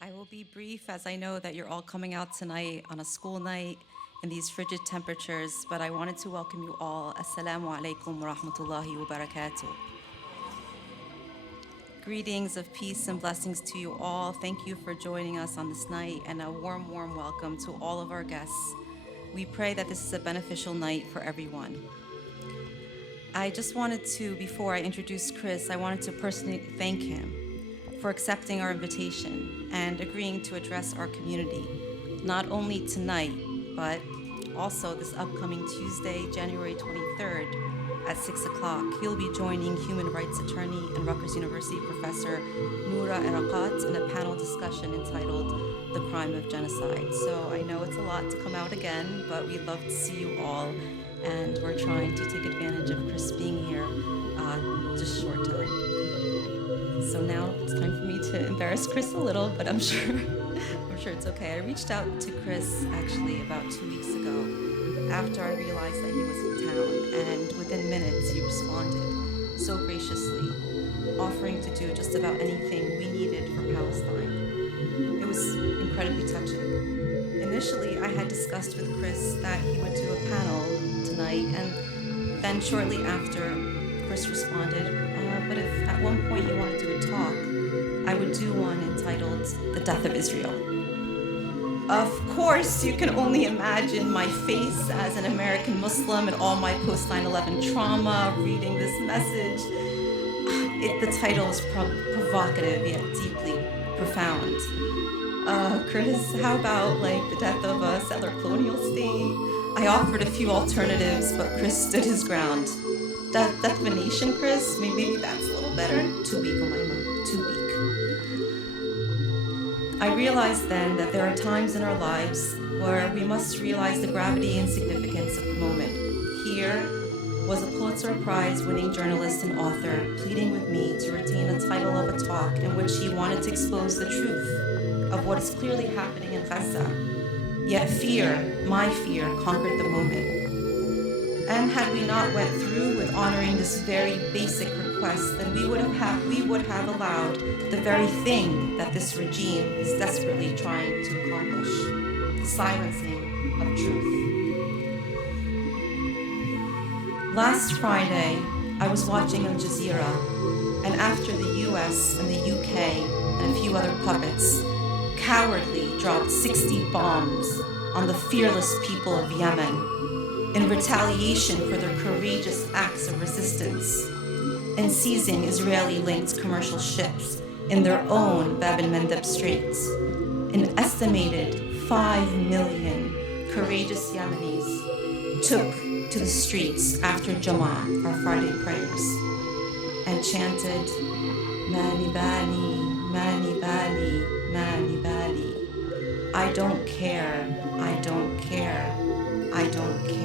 I will be brief as I know that you're all coming out tonight on a school night in these frigid temperatures, but I wanted to welcome you all. Assalamu alaikum wa rahmatullahi wa barakatuh. Greetings of peace and blessings to you all. Thank you for joining us on this night, and a warm, warm welcome to all of our guests. We pray that this is a beneficial night for everyone. I just wanted to, before I introduce Chris, I wanted to personally thank him for accepting our invitation and agreeing to address our community, not only tonight, but also this upcoming Tuesday, January 23rd at 6 o'clock. He'll be joining human rights attorney and Rutgers University professor Noura Erakat in a panel discussion entitled The Crime of Genocide. So I know it's a lot to come out again, but we'd love to see you all, and we're trying to take advantage of Chris being here just short time. So now it's time for me to embarrass Chris a little, but I'm sure it's okay. I reached out to Chris actually about 2 weeks ago after I realized that he was in town, and within minutes he responded so graciously, offering to do just about anything we needed for Palestine. It was incredibly touching. Initially, I had discussed with Chris that he would do a panel tonight, and then shortly after, Chris responded, but if at one point you want to do a talk, I would do one entitled The Death of Israel. Of course, you can only imagine my face as an American Muslim and all my post 9/11 trauma reading this message. The title is provocative yet deeply profound. Chris, how about like the death of a settler colonial state? I offered a few alternatives, but Chris stood his ground. Death of a nation, Chris? Maybe that's a little better. Too weak, Umayma. Too weak. I realized then that there are times in our lives where we must realize the gravity and significance of the moment. Here was a Pulitzer Prize winning journalist and author pleading with me to retain the title of a talk in which he wanted to expose the truth of what is clearly happening in Gaza. Yet fear, my fear, conquered the moment. And had we not went through with honoring this very basic request, then we would have allowed the very thing that this regime is desperately trying to accomplish: the silencing of truth. Last Friday, I was watching Al Jazeera, and after the US and the UK and a few other puppets cowardly dropped 60 bombs on the fearless people of Yemen in retaliation for their courageous acts of resistance and seizing Israeli-linked commercial ships in their own Bab el-Mandeb Straits, an estimated 5 million courageous Yemenis took to the streets after Jummah, our Friday prayers, and chanted, Mani Bali, Mani Bali, Mani Bali. I don't care, I don't care, I don't care.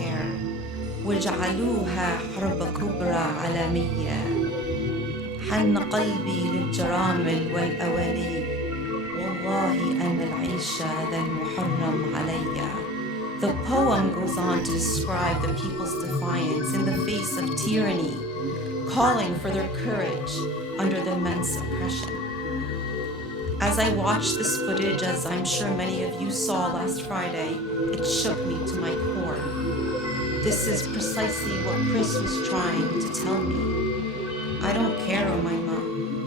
وجعلوها حرب كبرى عالمية. حن قلبي للجرامل والأولي. والله أن العيش ذا المحرم عليّ. The poem goes on to describe the people's defiance in the face of tyranny, calling for their courage under the immense oppression. As I watched this footage, as I'm sure many of you saw last Friday, it shook me to my core. This is precisely what Chris was trying to tell me. I don't care, Umayma,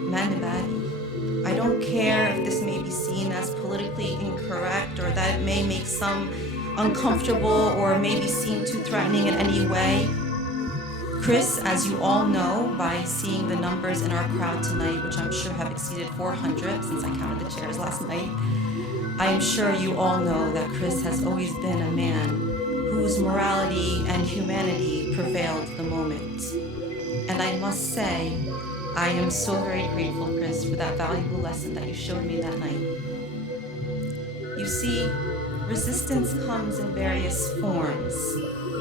Manibadi. I don't care if this may be seen as politically incorrect or that it may make some uncomfortable or maybe seem too threatening in any way. Chris, as you all know by seeing the numbers in our crowd tonight, which I'm sure have exceeded 400 since I counted the chairs last night, I am sure you all know that Chris has always been a man whose morality and humanity prevailed the moment. And I must say, I am so very grateful, Chris, for that valuable lesson that you showed me that night. You see, resistance comes in various forms.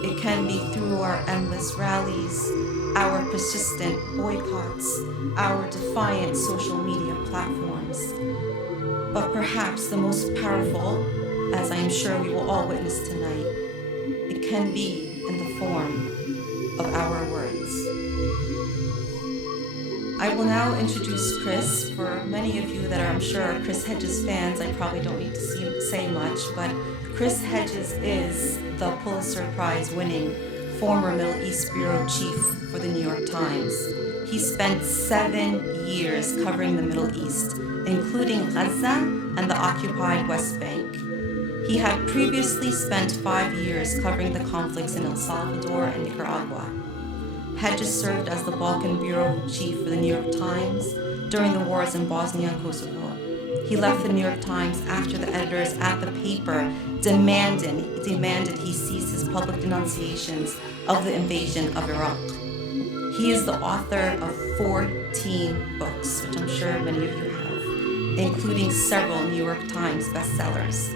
It can be through our endless rallies, our persistent boycotts, our defiant social media platforms. But perhaps the most powerful, as I am sure we will all witness tonight, it can be in the form of our words. I will now introduce Chris. For many of you that are, I'm sure, are Chris Hedges fans, I probably don't need to say much, but Chris Hedges is the Pulitzer Prize winning former Middle East bureau chief for the New York Times. He spent 7 years covering the Middle East, including Gaza and the occupied West Bank. He had previously spent 5 years covering the conflicts in El Salvador and Nicaragua. Hedges served as the Balkan bureau chief for the New York Times during the wars in Bosnia and Kosovo. He left the New York Times after the editors at the paper demanded he cease his public denunciations of the invasion of Iraq. He is the author of 14 books, which I'm sure many of you have, including several New York Times bestsellers.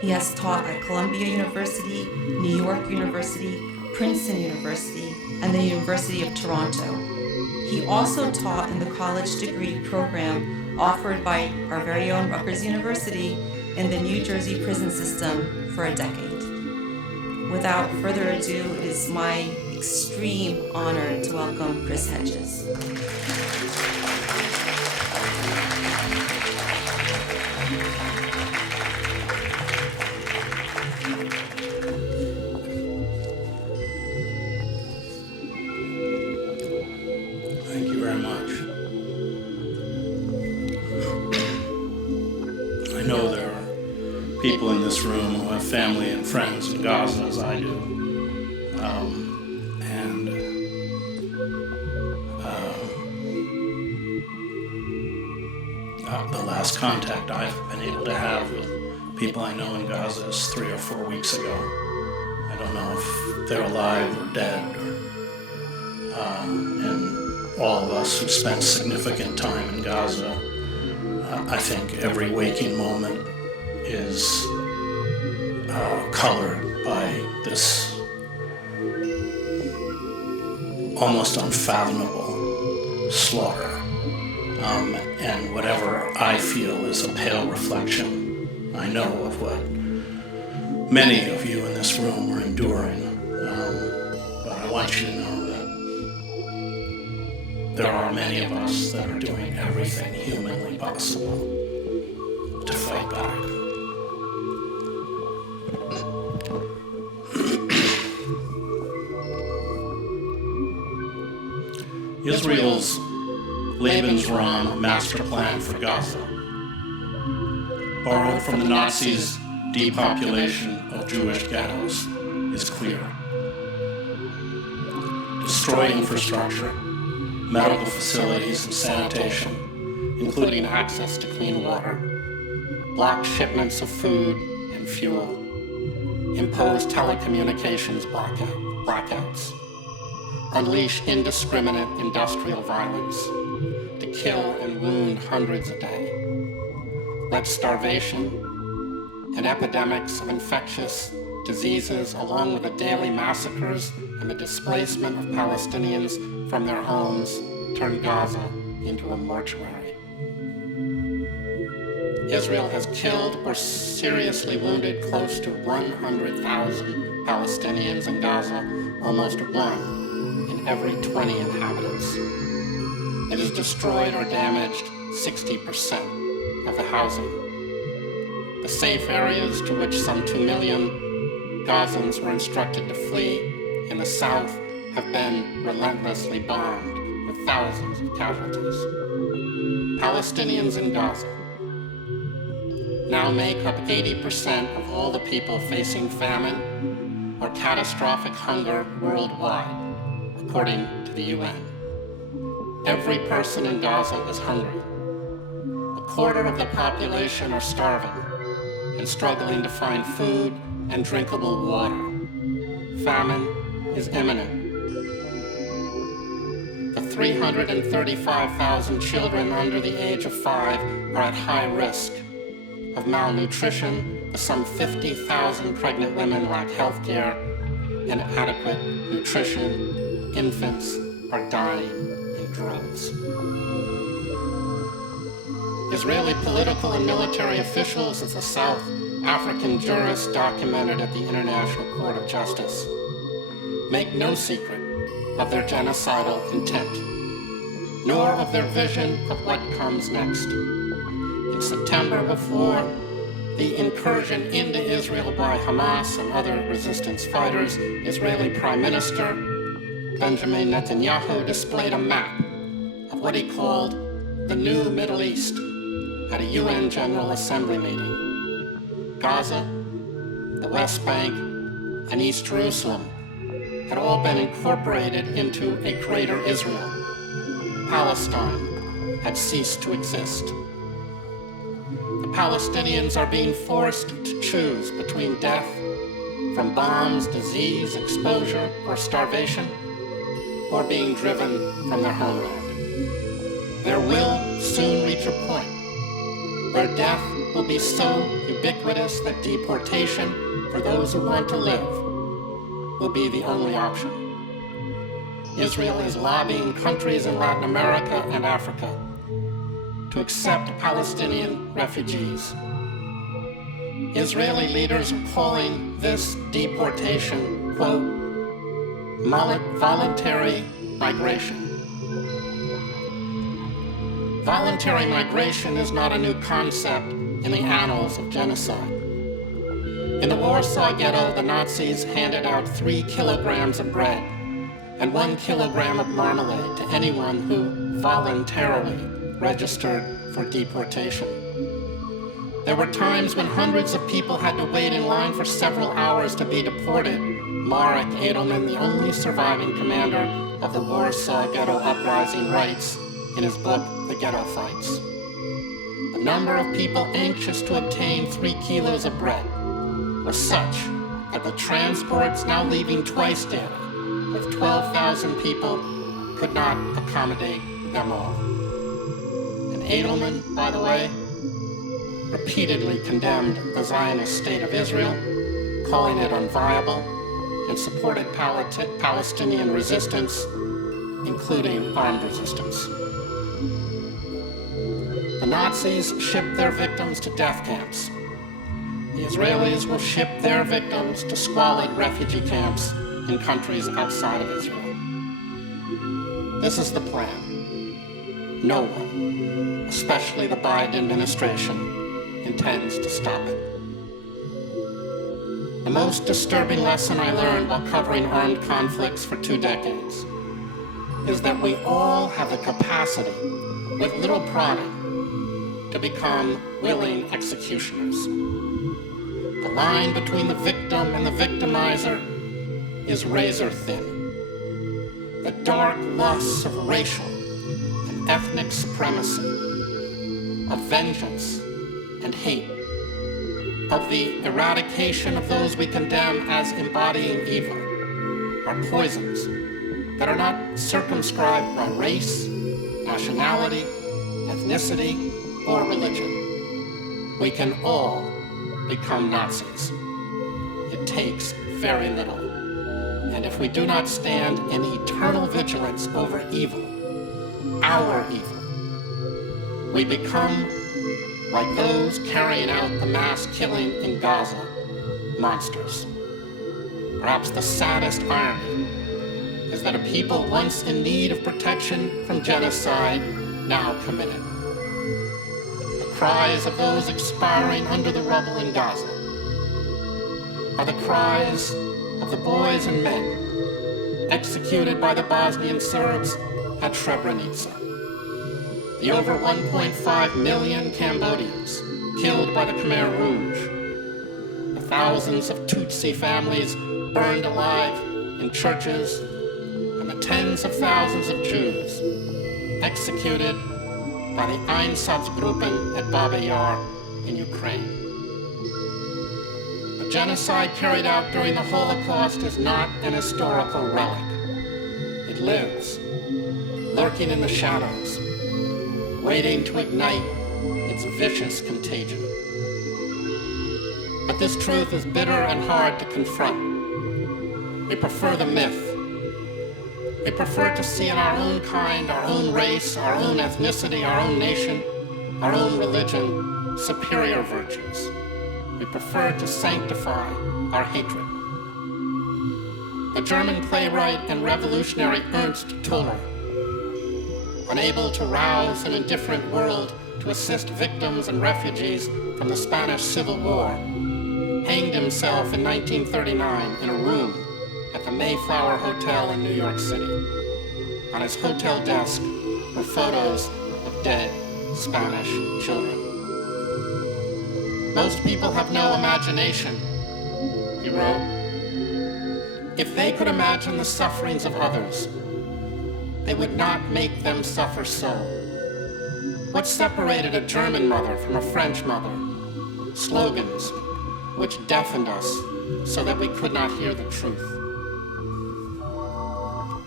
He has taught at Columbia University, New York University, Princeton University, and the University of Toronto. He also taught in the college degree program offered by our very own Rutgers University in the New Jersey prison system for a decade. Without further ado, it is my extreme honor to welcome Chris Hedges. Thank you very much. I know there are people in this room who have family and friends in Gaza, as I do. The last contact I've been able to have with people I know in Gaza is 3 or 4 weeks ago. I don't know if they're alive or dead, and all of us who spent significant time in Gaza, I think every waking moment is colored by this almost unfathomable slaughter. And whatever I feel is a pale reflection, I know, of what many of you in this room are enduring. But I want you to know that there are many of us that are doing everything humanly possible to fight back. Israel's Lebensraum master plan for Gaza, borrowed from the Nazis' depopulation of Jewish ghettos, is clear. Destroy infrastructure, medical facilities and sanitation, including access to clean water, block shipments of food and fuel, impose telecommunications blackouts, unleash indiscriminate industrial violence to kill and wound hundreds a day. Let starvation and epidemics of infectious diseases, along with the daily massacres and the displacement of Palestinians from their homes, turn Gaza into a mortuary. Israel has killed or seriously wounded close to 100,000 Palestinians in Gaza, almost 1 in every 20 inhabitants. It has destroyed or damaged 60% of the housing. The safe areas to which some 2 million Gazans were instructed to flee in the south have been relentlessly bombed with thousands of casualties. Palestinians in Gaza now make up 80% of all the people facing famine or catastrophic hunger worldwide, according to the UN. Every person in Gaza is hungry. A quarter of the population are starving and struggling to find food and drinkable water. Famine is imminent. The 335,000 children under the age of 5 are at high risk of malnutrition. Some 50,000 pregnant women lack health care and adequate nutrition. Infants are dying in droves. Israeli political and military officials, as the South African jurists documented at the International Court of Justice, make no secret of their genocidal intent. nor of their vision of what comes next. In September, before the incursion into Israel by Hamas and other resistance fighters, Israeli Prime Minister Benjamin Netanyahu displayed a map of what he called the new Middle East at a UN General Assembly meeting. Gaza, the West Bank, and East Jerusalem had all been incorporated into a greater Israel. Palestine had ceased to exist. The Palestinians are being forced to choose between death from bombs, disease, exposure, or starvation, or being driven from their homeland. There will soon reach a point where death will be so ubiquitous that deportation for those who want to live will be the only option. Israel is lobbying countries in Latin America and Africa to accept Palestinian refugees. Israeli leaders are calling this deportation, quote, voluntary migration. Voluntary migration is not a new concept in the annals of genocide. In the Warsaw Ghetto, the Nazis handed out 3 kilograms of bread and 1 kilogram of marmalade to anyone who voluntarily registered for deportation. There were times when hundreds of people had to wait in line for several hours to be deported. Marek Edelman, the only surviving commander of the Warsaw Ghetto Uprising, writes in his book, The Ghetto Fights. The number of people anxious to obtain 3 kilos of bread was such that the transports now leaving twice daily with 12,000 people could not accommodate them all. And Edelman, by the way, repeatedly condemned the Zionist state of Israel, calling it unviable, and supported Palestinian resistance, including armed resistance. The Nazis shipped their victims to death camps. The Israelis will ship their victims to squalid refugee camps in countries outside of Israel. This is the plan. No one, especially the Biden administration, intends to stop it. The most disturbing lesson I learned while covering armed conflicts for 2 decades is that we all have the capacity, with little prodding, to become willing executioners. The line between the victim and the victimizer is razor thin. The dark lusts of racial and ethnic supremacy, of vengeance and hate, of the eradication of those we condemn as embodying evil, are poisons that are not circumscribed by race, nationality, ethnicity, or religion. We can all become Nazis. It takes very little. And if we do not stand in eternal vigilance over evil, our evil, we become like those carrying out the mass killing in Gaza, monsters. Perhaps the saddest irony is that a people once in need of protection from genocide now commit it. The cries of those expiring under the rubble in Gaza are the cries of the boys and men executed by the Bosnian Serbs at Srebrenica. The over 1.5 million Cambodians killed by the Khmer Rouge. The thousands of Tutsi families burned alive in churches, and the tens of thousands of Jews executed by the Einsatzgruppen at Baba Yar in Ukraine. The genocide carried out during the Holocaust is not an historical relic. It lives, lurking in the shadows, waiting to ignite its vicious contagion. But this truth is bitter and hard to confront. We prefer the myth. We prefer to see in our own kind, our own race, our own ethnicity, our own nation, our own religion, superior virtues. We prefer to sanctify our hatred. The German playwright and revolutionary Ernst Toller unable to rouse an indifferent world to assist victims and refugees from the Spanish Civil War, hanged himself in 1939 in a room at the Mayflower Hotel in New York City. On his hotel desk were photos of dead Spanish children. Most people have no imagination, he wrote. If they could imagine the sufferings of others, they would not make them suffer so. What separated a German mother from a French mother? Slogans which deafened us so that we could not hear the truth.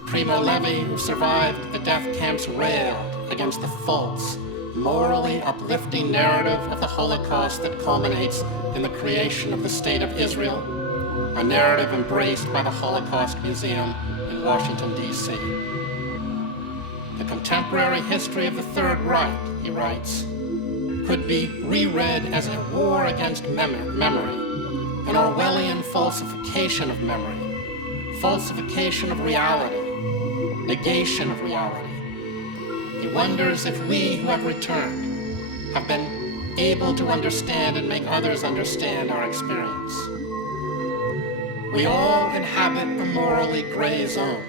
Primo Levi, who survived the death camps, railed against the false, morally uplifting narrative of the Holocaust that culminates in the creation of the State of Israel, a narrative embraced by the Holocaust Museum in Washington, D.C. The contemporary history of the Third Reich, he writes, could be reread as a war against memory, an Orwellian falsification of memory, falsification of reality, negation of reality. He wonders if we who have returned have been able to understand and make others understand our experience. We all inhabit a morally gray zone.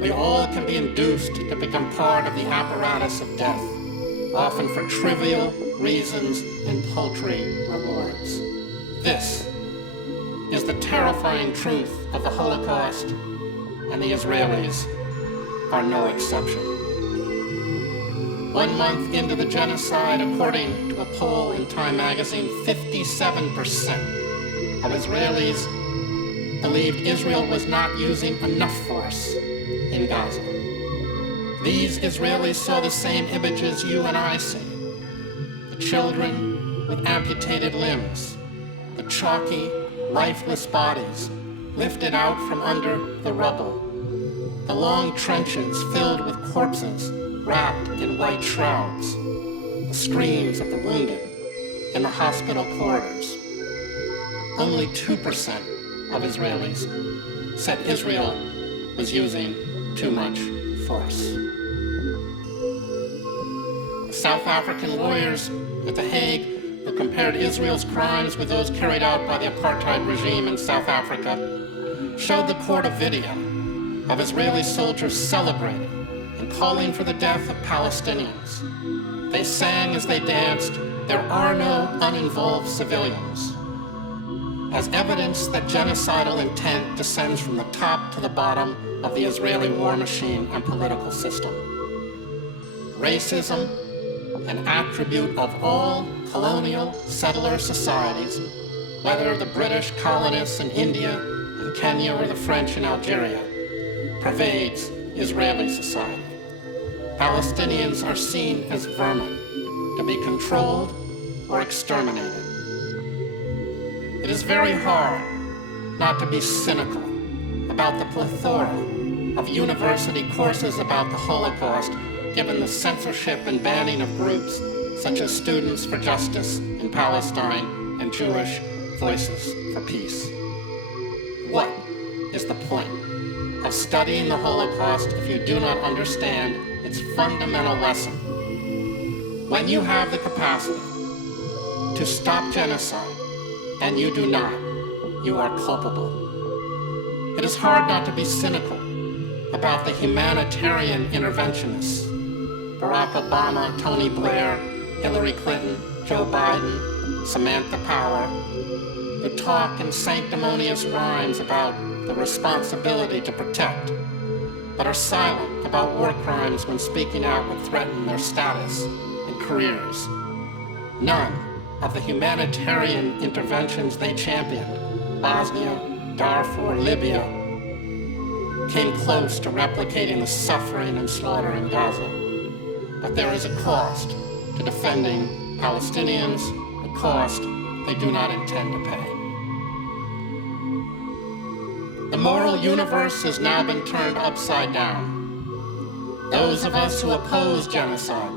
We all can be induced to become part of the apparatus of death, often for trivial reasons and paltry rewards. This is the terrifying truth of the Holocaust, and the Israelis are no exception. 1 month into the genocide, according to a poll in Time magazine, 57% of Israelis believed Israel was not using enough force in Gaza. These Israelis saw the same images you and I see. The children with amputated limbs, the chalky, lifeless bodies lifted out from under the rubble, the long trenches filled with corpses wrapped in white shrouds, the screams of the wounded in the hospital corridors. Only 2% of Israelis said Israel was using too much force. The South African lawyers at The Hague, who compared Israel's crimes with those carried out by the apartheid regime in South Africa, showed the court a video of Israeli soldiers celebrating and calling for the death of Palestinians. They sang as they danced, "There are no uninvolved civilians," as evidence that genocidal intent descends from the top to the bottom of the Israeli war machine and political system. Racism, an attribute of all colonial settler societies, whether the British colonists in India and Kenya or the French in Algeria, pervades Israeli society. Palestinians are seen as vermin, to be controlled or exterminated. It is very hard not to be cynical about the plethora of university courses about the Holocaust, given the censorship and banning of groups such as Students for Justice in Palestine and Jewish Voices for Peace. What is the point of studying the Holocaust if you do not understand its fundamental lesson? When you have the capacity to stop genocide and you do not, you are culpable. It is hard not to be cynical about the humanitarian interventionists, Barack Obama, Tony Blair, Hillary Clinton, Joe Biden, Samantha Power, who talk in sanctimonious rhymes about the responsibility to protect, but are silent about war crimes when speaking out would threaten their status and careers. None of the humanitarian interventions they championed, Bosnia, Darfur, Libya, came close to replicating the suffering and slaughter in Gaza. But there is a cost to defending Palestinians, a cost they do not intend to pay. The moral universe has now been turned upside down. Those of us who oppose genocide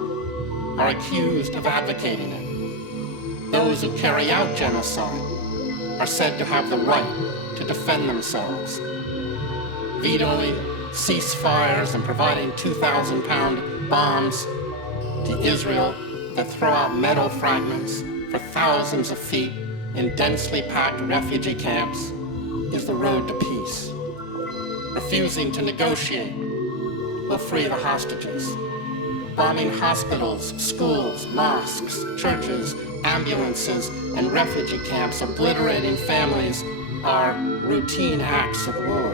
are accused of advocating it. Those who carry out genocide are said to have the right to defend themselves. Vetoing ceasefires and providing £2,000 bombs to Israel that throw out metal fragments for thousands of feet in densely packed refugee camps is the road to peace. Refusing to negotiate will free the hostages. Bombing hospitals, schools, mosques, churches, ambulances, and refugee camps, obliterating families, are routine acts of war.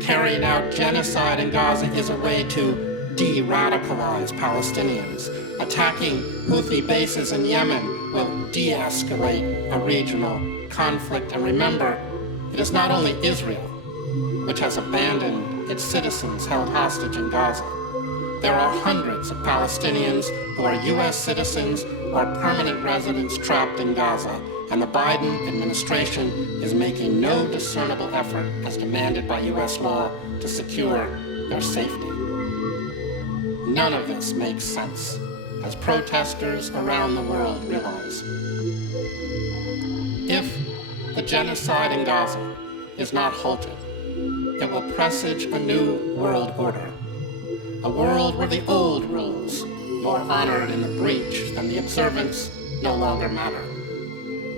Carrying out genocide in Gaza is a way to de-radicalize Palestinians. Attacking Houthi bases in Yemen will de-escalate a regional conflict. And remember, it is not only Israel which has abandoned its citizens held hostage in Gaza. There are hundreds of Palestinians who are U.S. citizens or permanent residents trapped in Gaza, and the Biden administration is making no discernible effort, as demanded by U.S. law, to secure their safety. None of this makes sense, as protesters around the world realize. If the genocide in Gaza is not halted, it will presage a new world order. A world where the old rules, more honored in the breach than the observance, no longer matter.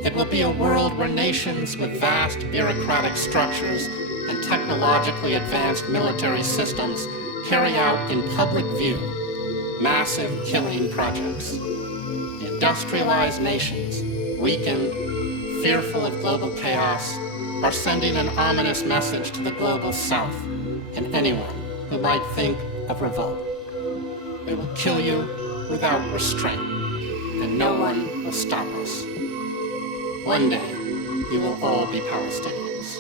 It will be a world where nations with vast bureaucratic structures and technologically advanced military systems carry out in public view massive killing projects. The industrialized nations, weakened, fearful of global chaos, are sending an ominous message to the global south and anyone who might think of revolt. We will kill you without restraint, and no one will stop us. One day, you will all be Palestinians.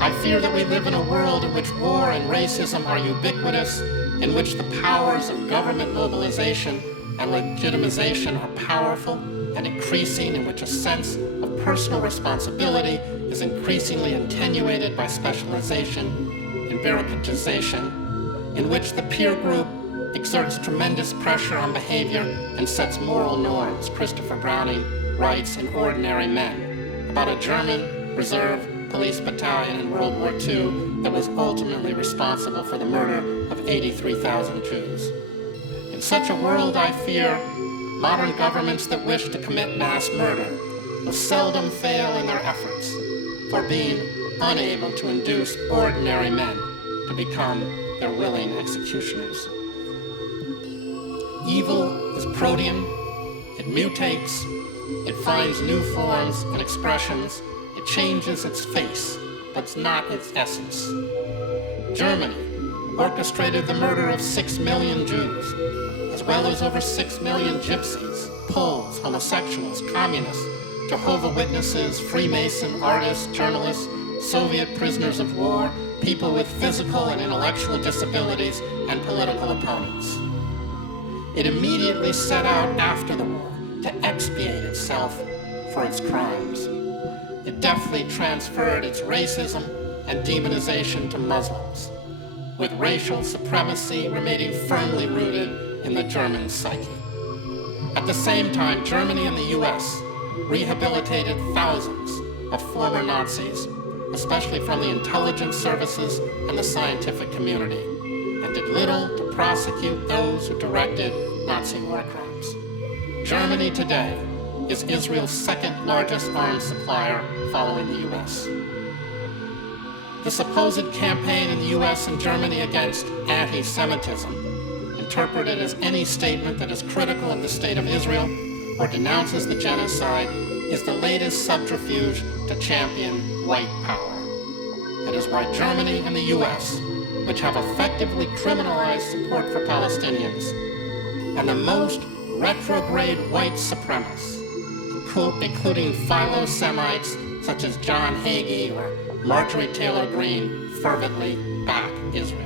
I fear that we live in a world in which war and racism are ubiquitous, in which the powers of government mobilization and legitimization are powerful and increasing, in which a sense of personal responsibility is increasingly attenuated by specialization and bureaucratization, in which the peer group exerts tremendous pressure on behavior and sets moral norms. Christopher Browning writes in Ordinary Men about a German reserve police battalion in World War II that was ultimately responsible for the murder of 83,000 Jews. In such a world, I fear, modern governments that wish to commit mass murder will seldom fail in their efforts for being unable to induce ordinary men to become their willing executioners. Evil is protean, it mutates, it finds new forms and expressions, it changes its face, but it's not its essence. Germany orchestrated the murder of 6 million Jews, as well as over 6 million gypsies, Poles, homosexuals, communists, Jehovah's Witnesses, Freemason, artists, journalists, Soviet prisoners of war, people with physical and intellectual disabilities, and political opponents. It immediately set out after the war to expiate itself for its crimes. It deftly transferred its racism and demonization to Muslims, with racial supremacy remaining firmly rooted in the German psyche. At the same time, Germany and the US rehabilitated thousands of former Nazis, especially from the intelligence services and the scientific community, and did little to prosecute those who directed Nazi war crimes. Germany today is Israel's second largest arms supplier, following the US. The supposed campaign in the US and Germany against anti-Semitism, interpreted as any statement that is critical of the state of Israel or denounces the genocide, is the latest subterfuge to champion white power. That is why Germany and the US, which have effectively criminalized support for Palestinians, and the most retrograde white supremacists, including philo-Semites such as John Hagee or Marjorie Taylor Greene, fervently back Israel.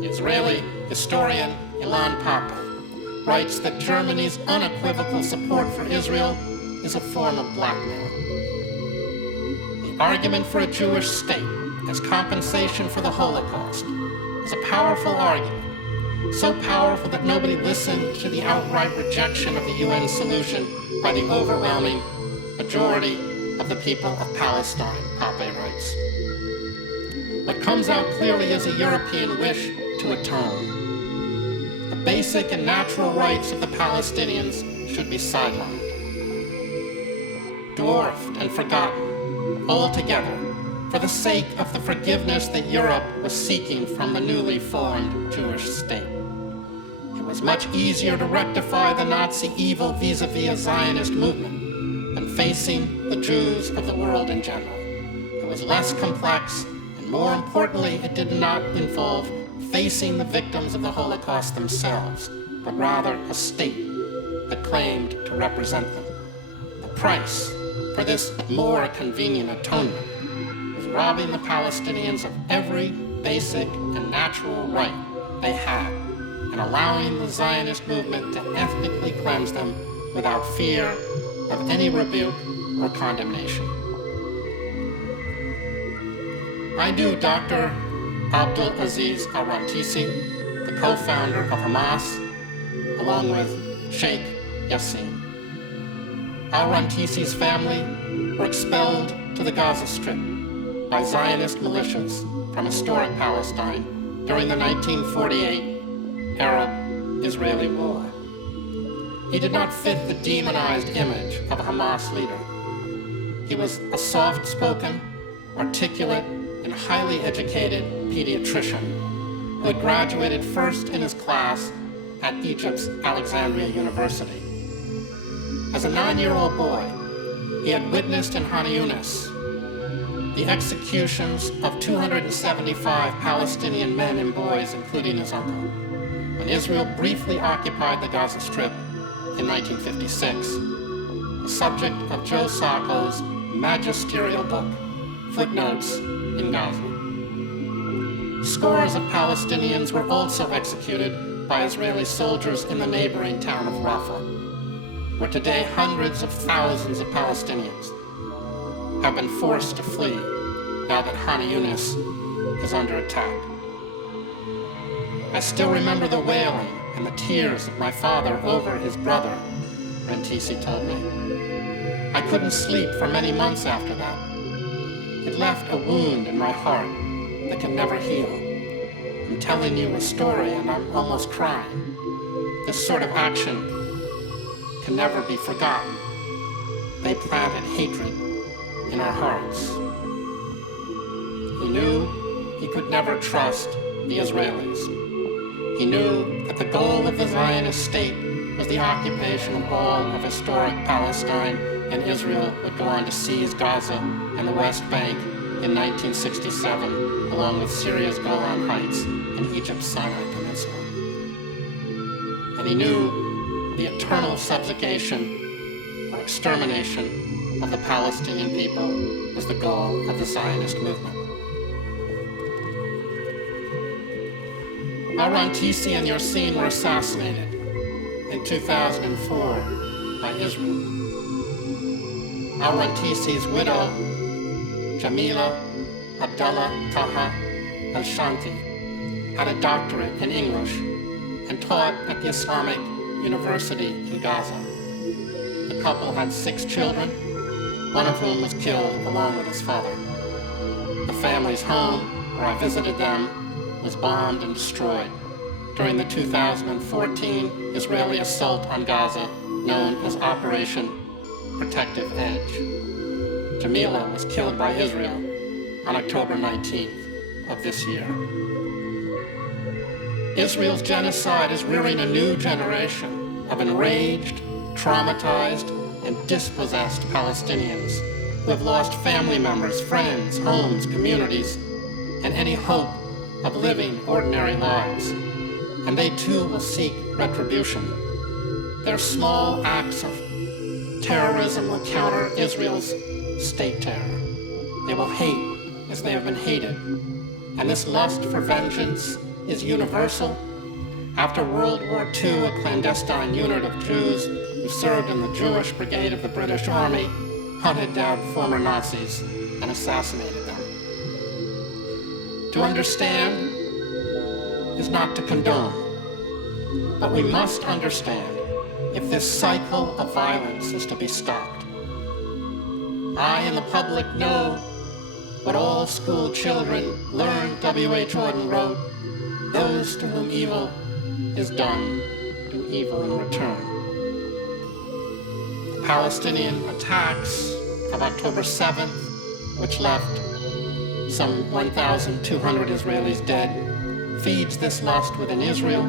The Israeli historian Ilan Pappé writes that Germany's unequivocal support for Israel is a form of blackmail. The argument for a Jewish state as compensation for the Holocaust is a powerful argument, so powerful that nobody listened to the outright rejection of the UN solution by the overwhelming majority of the people of Palestine, Pape writes. What comes out clearly is a European wish to atone. The basic and natural rights of the Palestinians should be sidelined, dwarfed and forgotten altogether for the sake of the forgiveness that Europe was seeking from the newly formed Jewish state. It was much easier to rectify the Nazi evil vis-a-vis a Zionist movement than facing the Jews of the world in general. It was less complex, and more importantly, it did not involve facing the victims of the Holocaust themselves, but rather a state that claimed to represent them. The price for this more convenient atonement was robbing the Palestinians of every basic and natural right they had, and allowing the Zionist movement to ethnically cleanse them without fear of any rebuke or condemnation. I knew Dr. Abdul Aziz al-Rantisi, the co-founder of Hamas, along with Sheikh Yassin. Al-Rantisi's family were expelled to the Gaza Strip by Zionist militias from historic Palestine during the 1948 Arab-Israeli War. He did not fit the demonized image of a Hamas leader. He was a soft-spoken, articulate, and highly educated pediatrician who had graduated first in his class at Egypt's Alexandria University. As a 9-year-old boy, he had witnessed in Khan Yunis the executions of 275 Palestinian men and boys, including his uncle, when Israel briefly occupied the Gaza Strip in 1956, the subject of Joe Sacco's magisterial book, Footnotes in Gaza. Scores of Palestinians were also executed by Israeli soldiers in the neighboring town of Rafah, where today hundreds of thousands of Palestinians have been forced to flee now that Khan Yunis is under attack. I still remember the wailing and the tears of my father over his brother, Rantisi told me. I couldn't sleep for many months after that. It left a wound in my heart that can never heal. I'm telling you a story and I'm almost crying. This sort of action can never be forgotten. They planted hatred in our hearts. He knew he could never trust the Israelis. He knew that the goal of the Zionist state was the occupation of all of historic Palestine, and Israel would go on to seize Gaza and the West Bank in 1967, along with Syria's Golan Heights and Egypt's Sinai Peninsula. And he knew the eternal subjugation or extermination of the Palestinian people was the goal of the Zionist movement. Al-Rantisi and Yassin were assassinated in 2004 by Israel. Al-Rantisi's widow, Jamila Abdullah Taha al-Shanti, had a doctorate in English and taught at the Islamic University in Gaza. The couple had 6 children, one of whom was killed along with his father. The family's home, where I visited them, was bombed and destroyed during the 2014 Israeli assault on Gaza known as Operation Protective Edge. Jamila was killed by Israel on October 19th of this year. Israel's genocide is rearing a new generation of enraged, traumatized, and dispossessed Palestinians who have lost family members, friends, homes, communities, and any hope of living ordinary lives. And they too will seek retribution. Their small acts of terrorism will counter Israel's state terror. They will hate as they have been hated. And this lust for vengeance is universal. After World War II, a clandestine unit of Jews who served in the Jewish Brigade of the British Army hunted down former Nazis and assassinated them. To understand is not to condone, but we must understand if this cycle of violence is to be stopped. I and the public know what all school children learned, W.H. Auden wrote, "Those to whom evil is done do evil in return." The Palestinian attacks of October 7th, which left some 1,200 Israelis dead, feeds this lust within Israel,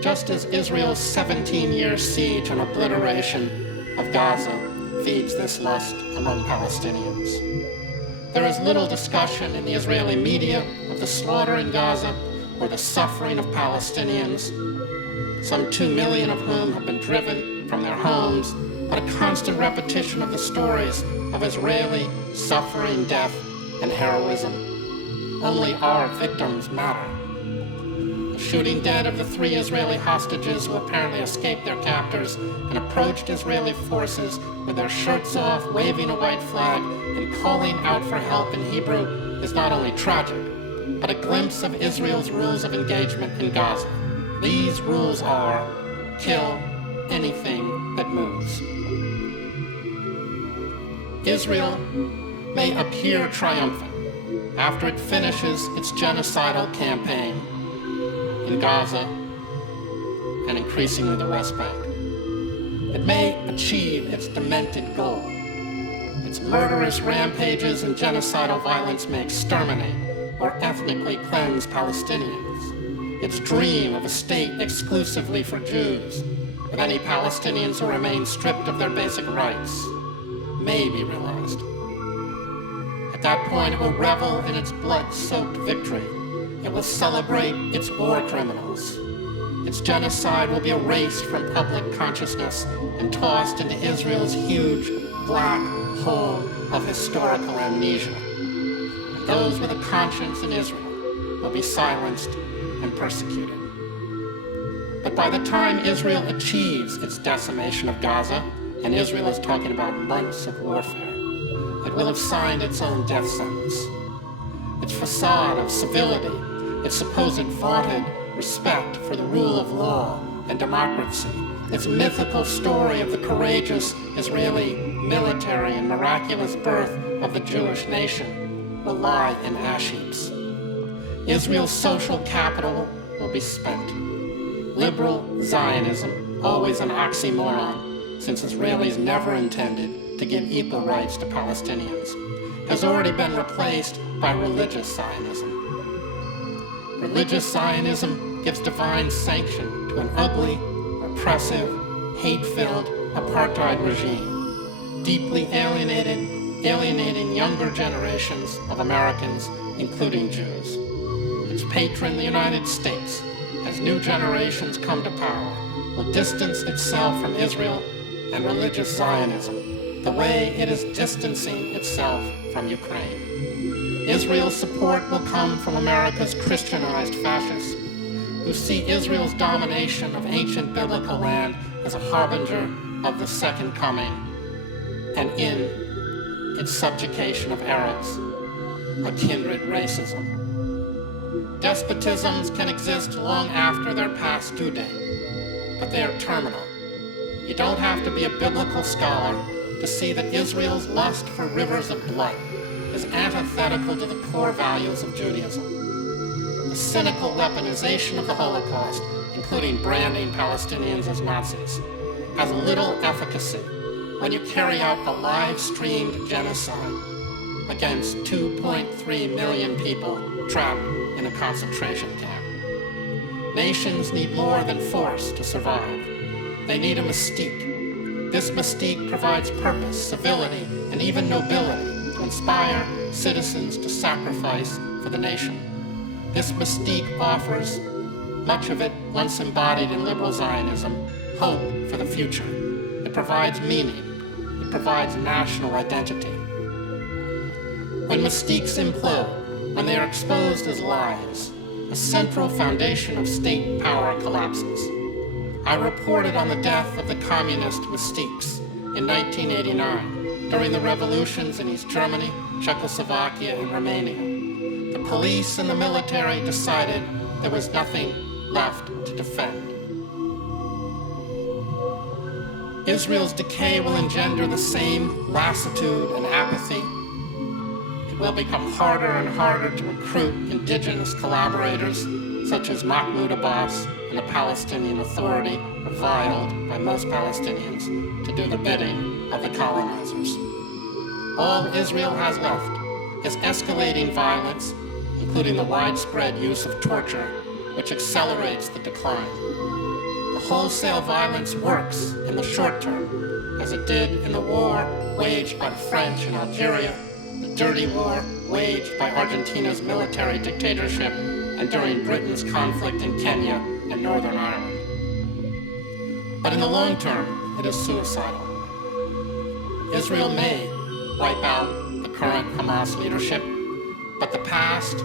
just as Israel's 17-year siege and obliteration of Gaza feeds this lust among Palestinians. There is little discussion in the Israeli media of the slaughter in Gaza or the suffering of Palestinians, some 2 million of whom have been driven from their homes, but a constant repetition of the stories of Israeli suffering, death, and heroism. Only our victims matter. The shooting dead of the 3 Israeli hostages who apparently escaped their captors and approached Israeli forces with their shirts off, waving a white flag and calling out for help in Hebrew is not only tragic, but a glimpse of Israel's rules of engagement in Gaza. These rules are: kill anything that moves. Israel may appear triumphant after it finishes its genocidal campaign in Gaza and increasingly the West Bank. It may achieve its demented goal. Its murderous rampages and genocidal violence may exterminate or ethnically cleanse Palestinians. Its dream of a state exclusively for Jews, with any Palestinians who remain stripped of their basic rights, may be realized. At that point, it will revel in its blood-soaked victory. It will celebrate its war criminals. Its genocide will be erased from public consciousness and tossed into Israel's huge black hole of historical amnesia. And those with a conscience in Israel will be silenced and persecuted. But by the time Israel achieves its decimation of Gaza, and Israel is talking about months of warfare, it will have signed its own death sentence. Its facade of civility, its supposed vaunted respect for the rule of law and democracy, its mythical story of the courageous Israeli military and miraculous birth of the Jewish nation will lie in ash heaps. Israel's social capital will be spent. Liberal Zionism, always an oxymoron, since Israelis never intended to give equal rights to Palestinians, has already been replaced by religious Zionism. Religious Zionism gives divine sanction to an ugly, oppressive, hate-filled apartheid regime, deeply alienating younger generations of Americans, including Jews. Its patron, the United States, as new generations come to power, will distance itself from Israel and religious Zionism, the way it is distancing itself from Ukraine. Israel's support will come from America's Christianized fascists, who see Israel's domination of ancient biblical land as a harbinger of the second coming, and in its subjugation of Arabs, a kindred racism. Despotisms can exist long after their past due date, but they are terminal. You don't have to be a biblical scholar to see that Israel's lust for rivers of blood is antithetical to the core values of Judaism. The cynical weaponization of the Holocaust, including branding Palestinians as Nazis, has little efficacy when you carry out a live-streamed genocide against 2.3 million people trapped in a concentration camp. Nations need more than force to survive. They need a mystique. This mystique provides purpose, civility, and even nobility to inspire citizens to sacrifice for the nation. This mystique offers, much of it once embodied in liberal Zionism, hope for the future. It provides meaning. It provides national identity. When mystiques implode, when they are exposed as lies, a central foundation of state power collapses. I reported on the death of the communist mystiques in 1989 during the revolutions in East Germany, Czechoslovakia, and Romania. The police and the military decided there was nothing left to defend. Israel's decay will engender the same lassitude and apathy. It will become harder and harder to recruit indigenous collaborators such as Mahmoud Abbas and the Palestinian Authority, reviled by most Palestinians, to do the bidding of the colonizers. All Israel has left is escalating violence, including the widespread use of torture, which accelerates the decline. The wholesale violence works in the short term, as it did in the war waged by the French in Algeria, the dirty war waged by Argentina's military dictatorship, and during Britain's conflict in Kenya and Northern Ireland. But in the long term, it is suicidal. Israel may wipe out the current Hamas leadership, but the past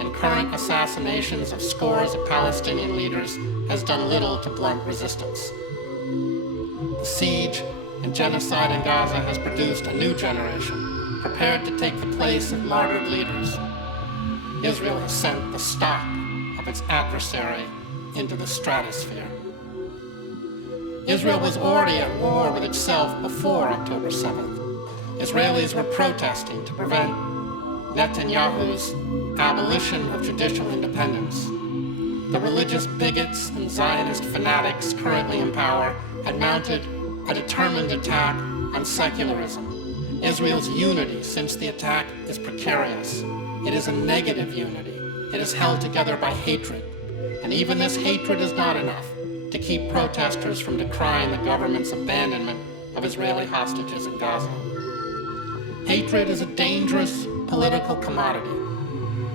and current assassinations of scores of Palestinian leaders has done little to blunt resistance. The siege and genocide in Gaza has produced a new generation, prepared to take the place of martyred leaders. Israel has sent the stock of its adversary into the stratosphere. Israel was already at war with itself before October 7th. Israelis were protesting to prevent Netanyahu's abolition of judicial independence. The religious bigots and Zionist fanatics currently in power had mounted a determined attack on secularism. Israel's unity since the attack is precarious. It is a negative unity. It is held together by hatred. And even this hatred is not enough to keep protesters from decrying the government's abandonment of Israeli hostages in Gaza. Hatred is a dangerous political commodity.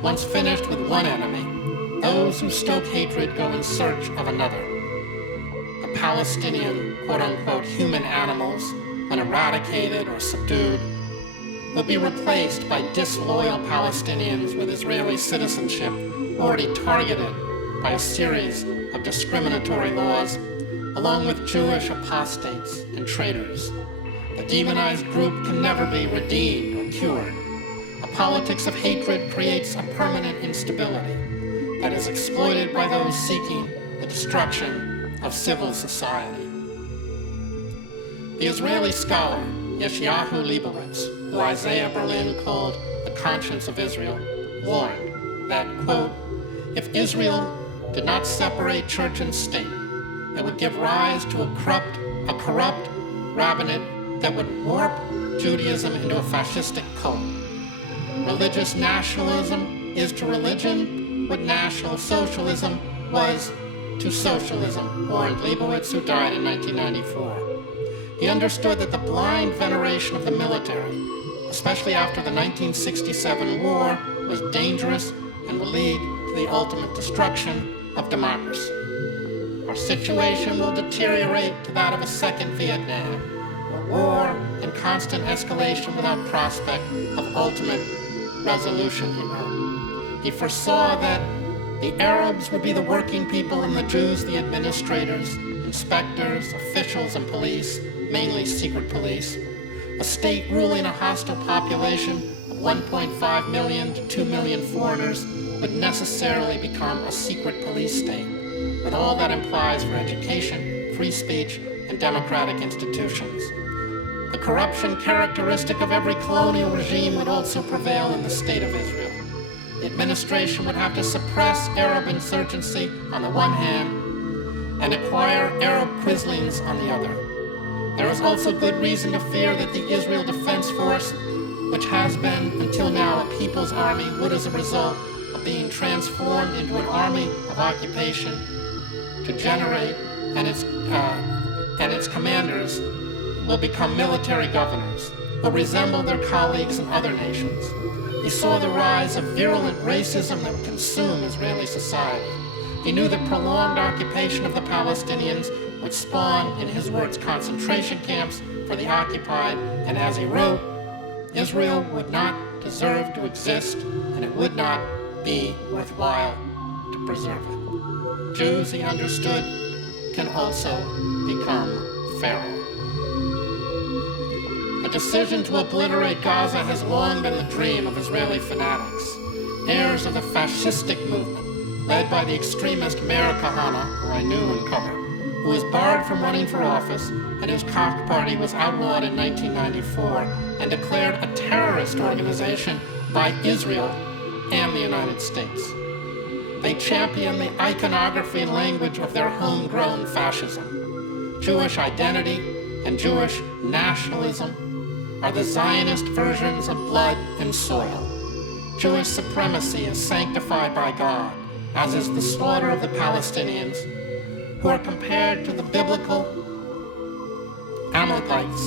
Once finished with one enemy, those who stoke hatred go in search of another. The Palestinian, quote-unquote, human animals, when eradicated or subdued, will be replaced by disloyal Palestinians with Israeli citizenship already targeted by a series of discriminatory laws, along with Jewish apostates and traitors. The demonized group can never be redeemed or cured. A politics of hatred creates a permanent instability that is exploited by those seeking the destruction of civil society. The Israeli scholar Yeshayahu Leibowitz, who Isaiah Berlin called the conscience of Israel, warned that, quote, if Israel did not separate church and state, it would give rise to a corrupt rabbinate that would warp Judaism into a fascistic cult. Religious nationalism is to religion what National Socialism was to socialism, warned Leibowitz, who died in 1994. He understood that the blind veneration of the military, especially after the 1967 war, was dangerous and will lead to the ultimate destruction of democracy. Our situation will deteriorate to that of a second Vietnam, where war and constant escalation without prospect of ultimate resolution, he wrote. He foresaw that the Arabs would be the working people and the Jews the administrators, inspectors, officials, and police, mainly secret police. A state ruling a hostile population of 1.5 million to 2 million foreigners would necessarily become a secret police state, with all that implies for education, free speech, and democratic institutions. The corruption characteristic of every colonial regime would also prevail in the state of Israel. The administration would have to suppress Arab insurgency on the one hand and acquire Arab quislings on the other. There is also good reason to fear that the Israel Defense Force, which has been until now a people's army, would as a result of being transformed into an army of occupation to generate, and its commanders will become military governors, will resemble their colleagues in other nations. He saw the rise of virulent racism that would consume Israeli society. He knew that prolonged occupation of the Palestinians would spawn, in his words, concentration camps for the occupied, and as he wrote, Israel would not deserve to exist, and it would not be worthwhile to preserve it. Jews, he understood, can also become Pharaoh. The decision to obliterate Gaza has long been the dream of Israeli fanatics, heirs of the fascistic movement, led by the extremist Meir Kahane, who I knew and covered, who was barred from running for office and whose Koch party was outlawed in 1994 and declared a terrorist organization by Israel and the United States. They champion the iconography and language of their homegrown fascism. Jewish identity and Jewish nationalism are the Zionist versions of blood and soil. Jewish supremacy is sanctified by God, as is the slaughter of the Palestinians, who are compared to the biblical Amalekites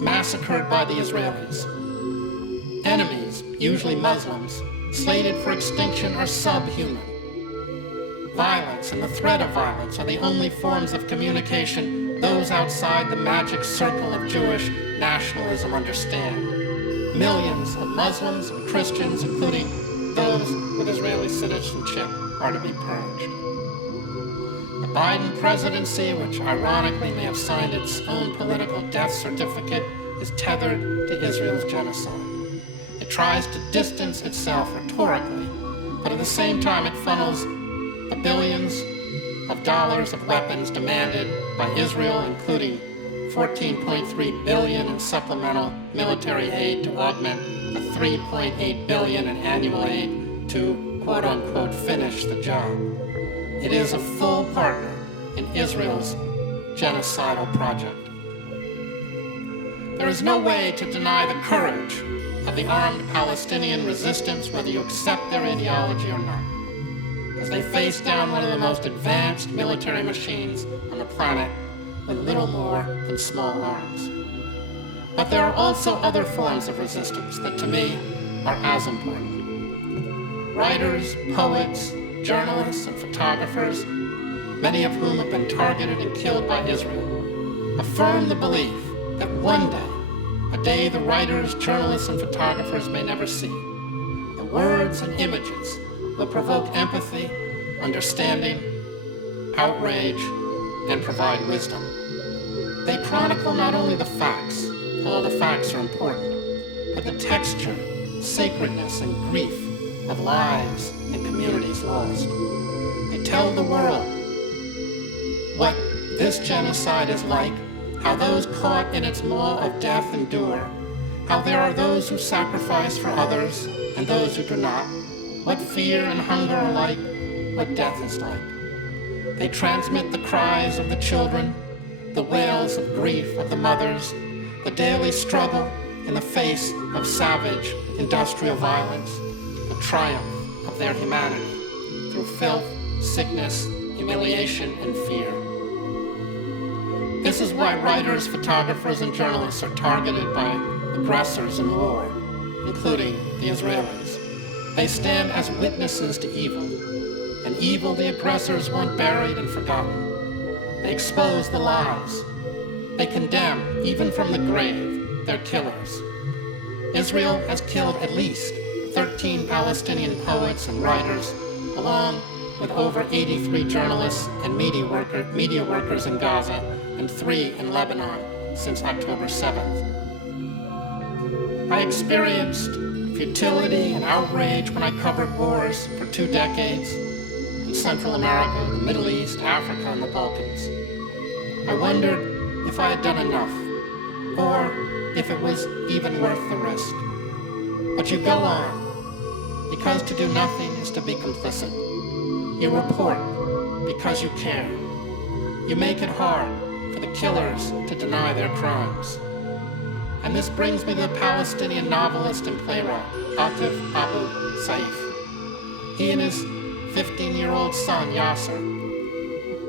massacred by the Israelis. Enemies, usually Muslims, slated for extinction are subhuman. Violence and the threat of violence are the only forms of communication those outside the magic circle of Jewish nationalism understand. Millions of Muslims and Christians, including those with Israeli citizenship, are to be purged. The Biden presidency, which ironically may have signed its own political death certificate, is tethered to Israel's genocide. It tries to distance itself rhetorically, but at the same time it funnels the billions of dollars of weapons demanded by Israel, including $14.3 billion in supplemental military aid to augment the $3.8 billion in annual aid to, quote-unquote, finish the job. It is a full partner in Israel's genocidal project. There is no way to deny the courage of the armed Palestinian resistance, whether you accept their ideology or not, as they face down one of the most advanced military machines on the planet with little more than small arms. But there are also other forms of resistance that to me are as important. Writers, poets, journalists, and photographers, many of whom have been targeted and killed by Israel, affirm the belief that one day, a day the writers, journalists, and photographers may never see, the words and images will provoke empathy, understanding, outrage, and provide wisdom. They chronicle not only the facts, all the facts are important, but the texture, sacredness, and grief of lives and communities lost. They tell the world what this genocide is like, how those caught in its maw of death endure, how there are those who sacrifice for others and those who do not, what fear and hunger are like, what death is like. They transmit the cries of the children, the wails of grief of the mothers, the daily struggle in the face of savage industrial violence, the triumph of their humanity through filth, sickness, humiliation, and fear. This is why writers, photographers, and journalists are targeted by aggressors in war, including the Israelis. They stand as witnesses to evil, and evil the aggressors want buried and forgotten. They expose the lies. They condemn, even from the grave, their killers. Israel has killed at least 13 Palestinian poets and writers, along with over 83 journalists and media workers in Gaza, and 3 in Lebanon since October 7th. I experienced futility and outrage when I covered wars for 2 decades in Central America, the Middle East, Africa, and the Balkans. I wondered if I had done enough, or if it was even worth the risk. But you go on, because to do nothing is to be complicit. You report because you care. You make it hard for the killers to deny their crimes. And this brings me to the Palestinian novelist and playwright, Atif Abu Saif. He and his 15-year-old son, Yasser,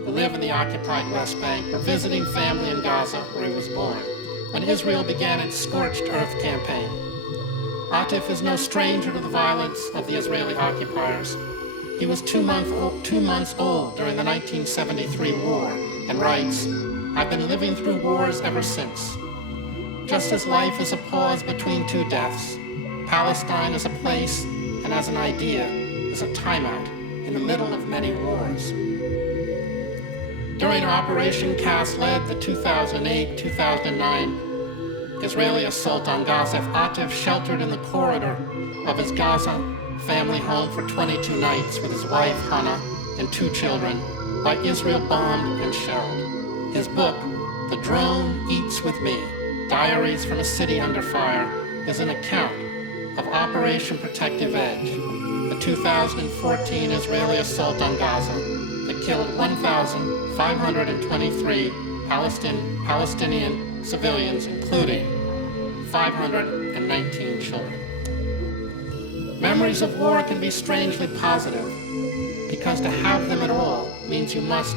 who live in the occupied West Bank, were visiting family in Gaza, where he was born, when Israel began its scorched earth campaign. Atif is no stranger to the violence of the Israeli occupiers. He was 2 months old during the 1973 war and writes, "I've been living through wars ever since. Just as life is a pause between 2 deaths, Palestine as a place and as an idea is a timeout in the middle of many wars." During Operation Cast-led the 2008-2009 Israeli assault on Gaza, Atif sheltered in the corridor of his Gaza family home for 22 nights with his wife, Hannah, and 2 children, while Israel bombed and shelled. His book, The Drone Eats With Me, Diaries from a City Under Fire, is an account of Operation Protective Edge, the 2014 Israeli assault on Gaza that killed 1,523 Palestinian civilians, including 519 children. Memories of war can be strangely positive, because to have them at all means you must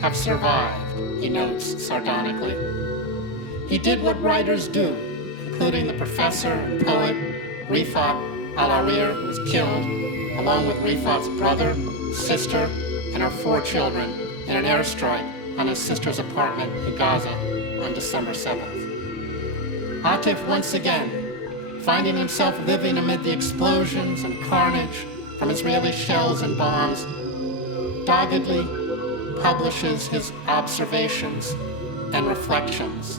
have survived, he notes sardonically. He did what writers do, including the professor and poet Rifat Al-Arir, who was killed, along with Rifat's brother, sister, and her 4 children in an airstrike on his sister's apartment in Gaza on December 7th. Atif once again, finding himself living amid the explosions and carnage from Israeli shells and bombs, doggedly publishes his observations and reflections.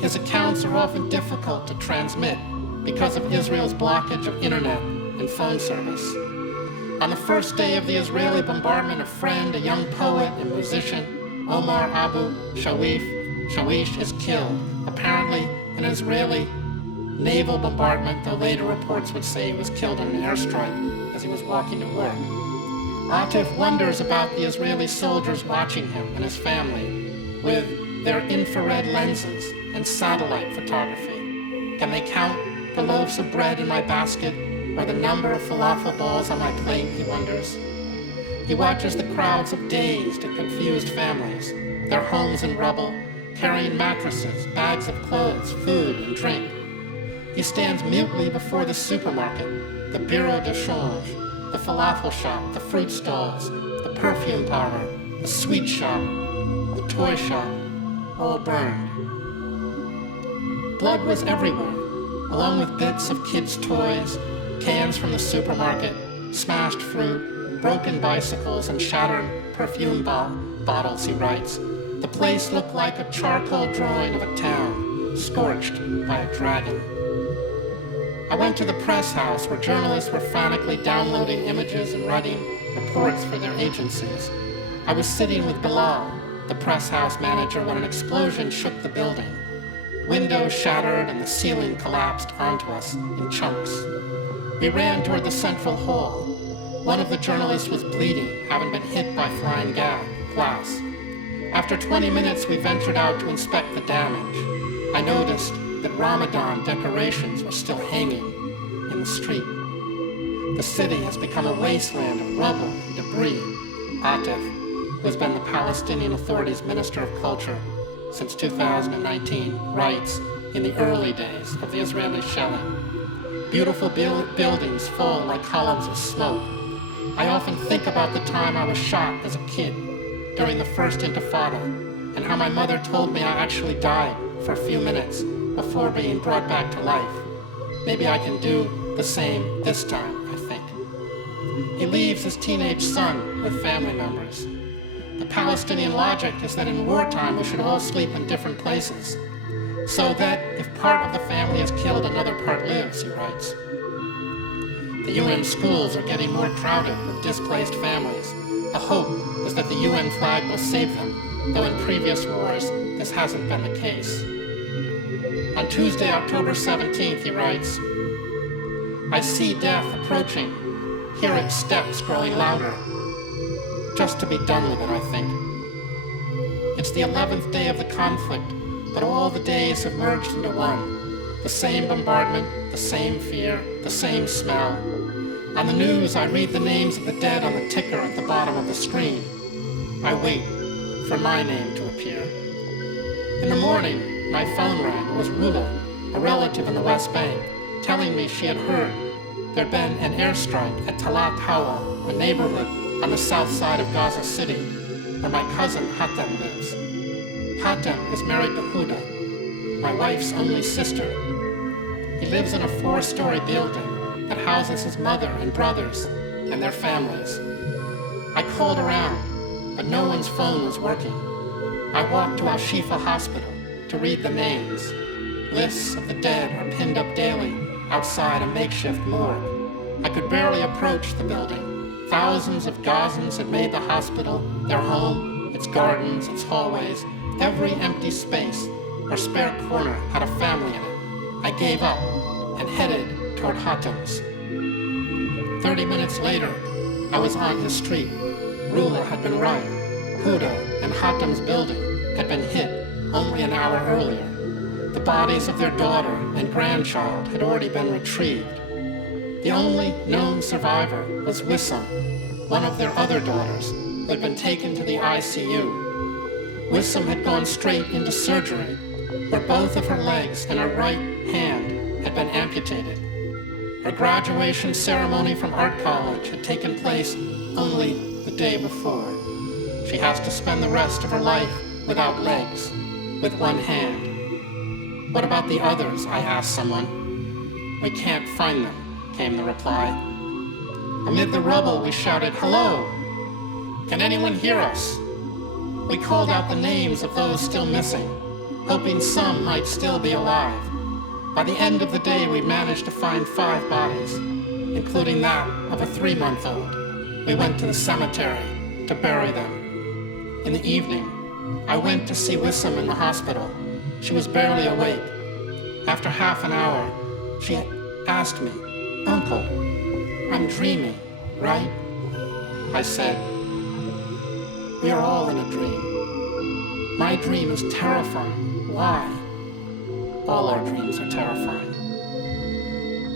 His accounts are often difficult to transmit because of Israel's blockage of internet and phone service. On the first day of the Israeli bombardment, a friend, a young poet and musician, Omar Abu Shawish, is killed, apparently in an Israeli naval bombardment, though later reports would say he was killed in an airstrike as he was walking to work. Atif wonders about the Israeli soldiers watching him and his family with their infrared lenses and satellite photography. Can they count the loaves of bread in my basket or the number of falafel balls on my plate, he wonders. He watches the crowds of dazed and confused families, their homes in rubble, carrying mattresses, bags of clothes, food, and drink. He stands mutely before the supermarket, the bureau de change, the falafel shop, the fruit stalls, the perfume parlor, the sweet shop, the toy shop, all burned. Blood was everywhere, along with bits of kids' toys, cans from the supermarket, smashed fruit, broken bicycles, and shattered perfume bottles, he writes. The place looked like a charcoal drawing of a town, scorched by a dragon. I went to the press house where journalists were frantically downloading images and writing reports for their agencies. I was sitting with Bilal, the press house manager, when an explosion shook the building. Windows shattered and the ceiling collapsed onto us in chunks. We ran toward the central hall. One of the journalists was bleeding, having been hit by flying glass. After 20 minutes, we ventured out to inspect the damage. I noticed that Ramadan decorations were still hanging in the street. The city has become a wasteland of rubble and debris. Atif, who has been the Palestinian Authority's Minister of Culture since 2019, writes, in the early days of the Israeli shelling, beautiful buildings fall like columns of smoke. I often think about the time I was shot as a kid during the first Intifada, and how my mother told me I actually died for a few minutes before being brought back to life. Maybe I can do the same this time, I think. He leaves his teenage son with family members. The Palestinian logic is that in wartime we should all sleep in different places, so that if part of the family is killed, another part lives, he writes. The UN schools are getting more crowded with displaced families. The hope is that the UN flag will save them, though in previous wars this hasn't been the case. On Tuesday, October 17th, he writes, I see death approaching, hear its steps growing louder. Just to be done with it, I think. It's the 11th day of the conflict, but all the days have merged into one. The same bombardment, the same fear, the same smell. On the news, I read the names of the dead on the ticker at the bottom of the screen. I wait for my name to appear. In the morning, my phone rang. It was Rula, a relative in the West Bank, telling me she had heard there'd been an airstrike at Talat Hawa, a neighborhood on the south side of Gaza City, where my cousin Hatem lives. Hatem is married to Huda, my wife's only sister. He lives in a 4-story building that houses his mother and brothers and their families. I called around, but no one's phone was working. I walked to Al-Shifa Hospital to read the names. Lists of the dead are pinned up daily outside a makeshift morgue. I could barely approach the building. Thousands of Gazans had made the hospital their home, its gardens, its hallways. Every empty space or spare corner had a family in it. I gave up and headed toward Hatem's. 30 minutes later, I was on his street. Rula had been right. Huda and Hatem's building had been hit only an hour earlier. The bodies of their daughter and grandchild had already been retrieved. The only known survivor was Wissam, one of their other daughters, who had been taken to the ICU. Wissam had gone straight into surgery, where both of her legs and her right hand had been amputated. Her graduation ceremony from art college had taken place only the day before. She has to spend the rest of her life without legs, with one hand. What about the others? I asked someone. We can't find them, came the reply. Amid the rubble, we shouted, hello! Can anyone hear us? We called out the names of those still missing, hoping some might still be alive. By the end of the day, we managed to find 5 bodies, including that of a 3-month-old. We went to the cemetery to bury them. In the evening, I went to see Wissam in the hospital. She was barely awake. After half an hour, she asked me, Uncle, I'm dreaming, right? I said, we are all in a dream. My dream is terrifying. Why? All our dreams are terrifying.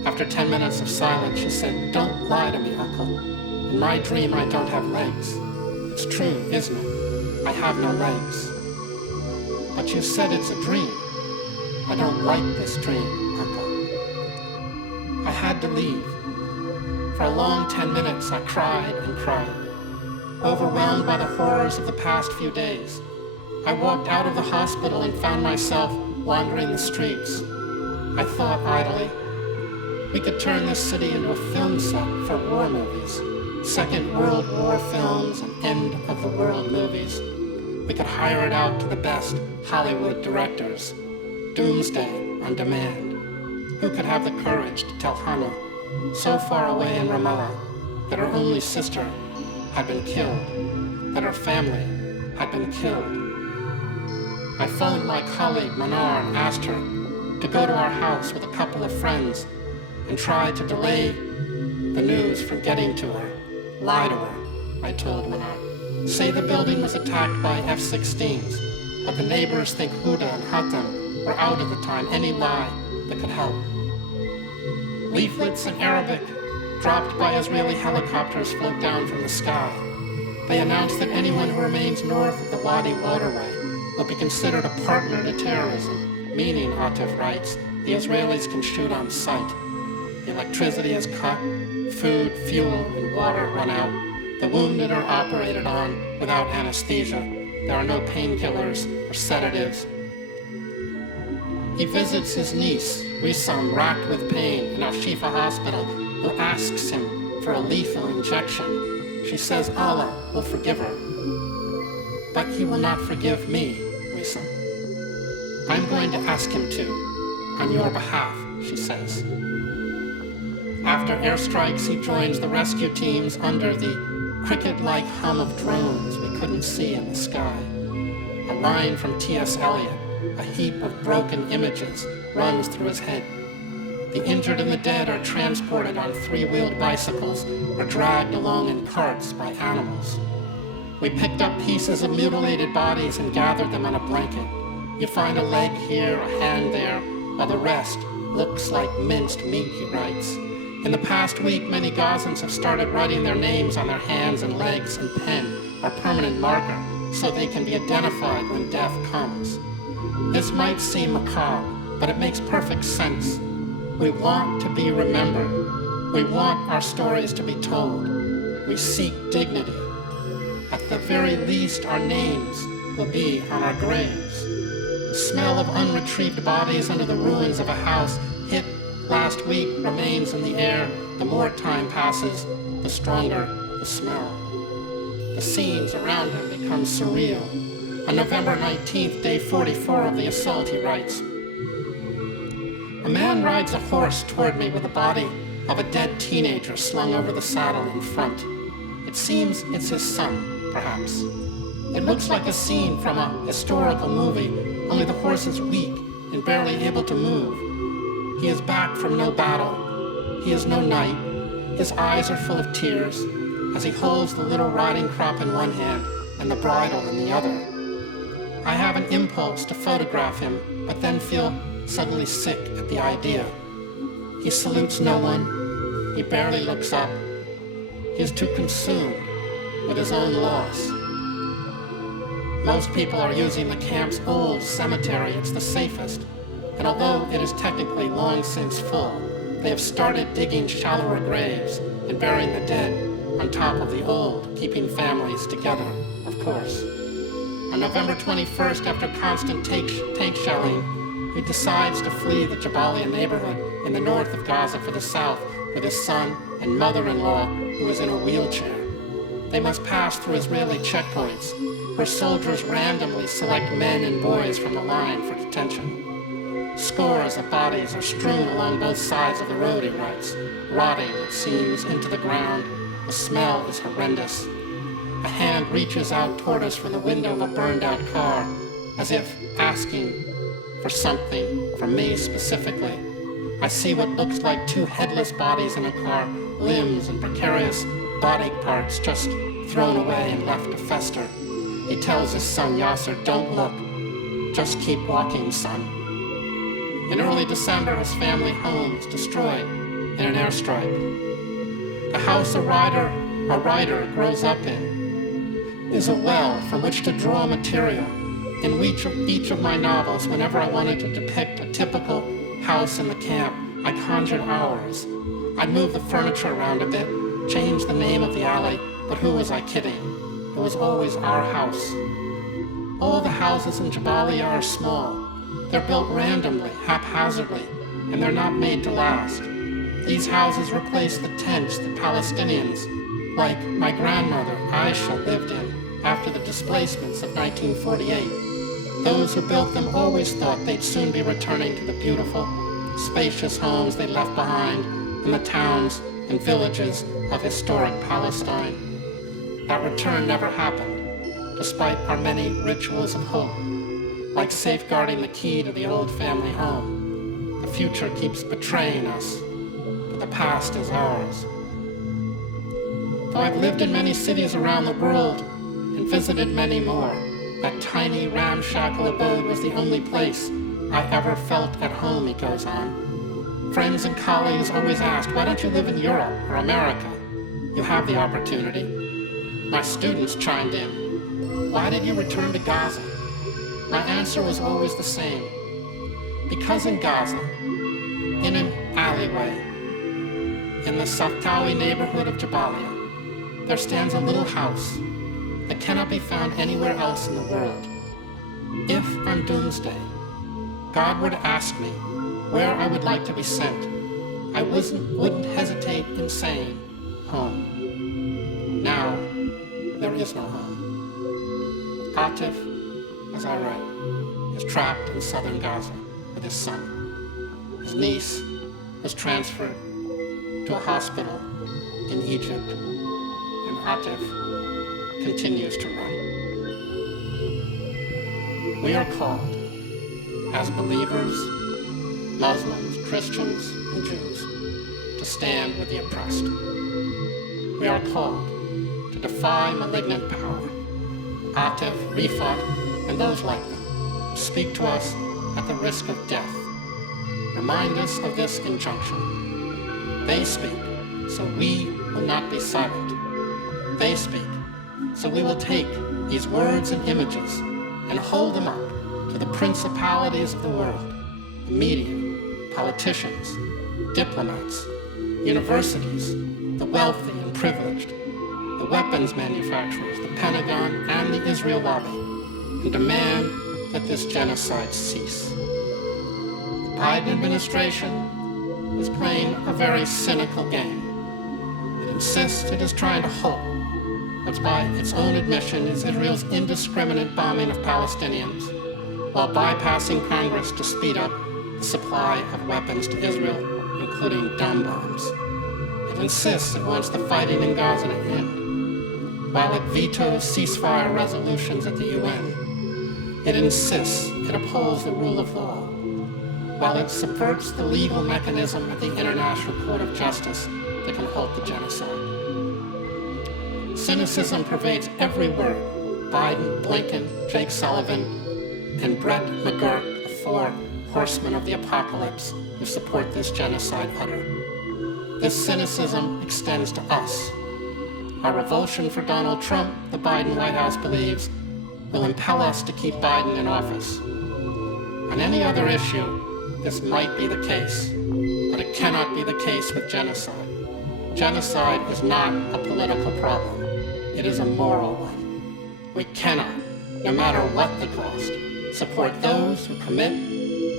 After 10 minutes of silence, she said, don't lie to me, Uncle. In my dream, I don't have legs. It's true, isn't it? I have no legs. But you said it's a dream. I don't like this dream, Uncle. I had to leave. For a long 10 minutes, I cried and cried, overwhelmed by the horrors of the past few days. I walked out of the hospital and found myself wandering the streets. I thought idly, we could turn this city into a film set for war movies, Second World War films and end-of-the-world movies. We could hire it out to the best Hollywood directors. Doomsday on demand. Who could have the courage to tell Hannah, so far away in Ramallah, that her only sister had been killed, that her family had been killed? I phoned my colleague Manar and asked her to go to our house with a couple of friends and try to delay the news from getting to her. Lie to her, I told Manar. Say the building was attacked by F-16s, but the neighbors think Huda and Hatem were out at the time. Any lie that could help. Leaflets in Arabic dropped by Israeli helicopters float down from the sky. They announced that anyone who remains north of the Wadi waterway will be considered a partner to terrorism, meaning, Atif writes, the Israelis can shoot on sight. The electricity is cut, food, fuel, and water run out. The wounded are operated on without anesthesia. There are no painkillers or sedatives. He visits his niece, Wissam, racked with pain in Al-Shifa Hospital, who asks him for a lethal injection. She says Allah will forgive her. But he will not forgive me, Wissam. I'm going to ask him to, on your behalf, she says. After airstrikes, he joins the rescue teams under the cricket-like hum of drones we couldn't see in the sky. A line from T.S. Eliot, a heap of broken images, runs through his head. The injured and the dead are transported on 3-wheeled bicycles or dragged along in carts by animals. We picked up pieces of mutilated bodies and gathered them on a blanket. You find a leg here, a hand there, while the rest looks like minced meat, he writes. In the past week, many Gazans have started writing their names on their hands and legs in pen or permanent marker so they can be identified when death comes. This might seem macabre, but it makes perfect sense. We want to be remembered. We want our stories to be told. We seek dignity. At the very least, our names will be on our graves. The smell of unretrieved bodies under the ruins of a house hit last week remains in the air. The more time passes, the stronger the smell. The scenes around him become surreal. On November 19th, day 44 of the assault, he writes, a man rides a horse toward me with the body of a dead teenager slung over the saddle in front. It seems it's his son, perhaps. It looks like a scene from a historical movie, only the horse is weak and barely able to move. He is back from no battle, He is no knight. His eyes are full of tears as he holds the little riding crop in one hand and the bridle in the other. I have an impulse to photograph him, but then feel suddenly sick at the idea. He salutes no one. He barely looks up. He is too consumed with his own loss. Most people are using the camp's old cemetery. It's the safest. And although it is technically long since full, they have started digging shallower graves and burying the dead on top of the old, keeping families together, of course. On November 21st, after constant tank shelling, he decides to flee the Jabalia neighborhood in the north of Gaza for the south with his son and mother-in-law, who is in a wheelchair. They must pass through Israeli checkpoints, where soldiers randomly select men and boys from the line for detention. Scores of bodies are strewn along both sides of the road, he writes, rotting, it seems, into the ground. The smell is horrendous. A hand reaches out toward us from the window of a burned-out car, as if asking for something, from me specifically. I see what looks like two headless bodies in a car, limbs and precarious body parts just thrown away and left to fester. He tells his son Yasser, "Don't look. Just keep walking, son." In early December, his family home is destroyed in an airstrike. The house a writer grows up in is a well from which to draw material. In each of my novels, whenever I wanted to depict a typical house in the camp, I conjured ours. I'd move the furniture around a bit, change the name of the alley, but who was I kidding? It was always our house. All the houses in Jabalia are small. They're built randomly, haphazardly, and they're not made to last. These houses replace the tents that Palestinians, like my grandmother Aisha, lived in after the displacements of 1948. Those who built them always thought they'd soon be returning to the beautiful, spacious homes they left behind in the towns and villages of historic Palestine. That return never happened, despite our many rituals of hope, like safeguarding the key to the old family home. The future keeps betraying us, but the past is ours. Though I've lived in many cities around the world and visited many more, that tiny ramshackle abode was the only place I ever felt at home, he goes on. Friends and colleagues always asked, "Why don't you live in Europe or America? You have the opportunity." My students chimed in, "Why did you return to Gaza?" My answer was always the same. Because in Gaza, in an alleyway, in the Saftawi neighborhood of Jabalia, there stands a little house that cannot be found anywhere else in the world. If on doomsday, God were to ask me where I would like to be sent, I wouldn't hesitate in saying, home. Now, there is no home. Atif, as I write, is trapped in southern Gaza with his son. His niece was transferred to a hospital in Egypt, and Atif continues to write. We are called, as believers, Muslims, Christians, and Jews, to stand with the oppressed. We are called to defy malignant power. Atif, Rifat, and those like them speak to us at the risk of death. Remind us of this injunction. They speak, so we will not be silent. They speak, so we will take these words and images and hold them up to the principalities of the world, the media, politicians, diplomats, universities, the wealthy and privileged, the weapons manufacturers, the Pentagon, and the Israel lobby, and demand that this genocide cease. The Biden administration is playing a very cynical game. It insists it is trying to halt what, by its own admission, is Israel's indiscriminate bombing of Palestinians, while bypassing Congress to speed up the supply of weapons to Israel, including dumb bombs. It insists it wants the fighting in Gaza to end, while it vetoes ceasefire resolutions at the UN. It insists it upholds the rule of law. while it subverts the legal mechanism at the International Court of Justice that can halt the genocide. Cynicism pervades every word Biden, Blinken, Jake Sullivan, and Brett McGurk, the four horsemen of the apocalypse who support this genocide utter. This cynicism extends to us. Our revulsion for Donald Trump, the Biden White House believes, will impel us to keep Biden in office. On any other issue, this might be the case, but it cannot be the case with genocide. Genocide is not a political problem. It is a moral one. We cannot, no matter what the cost, support those who commit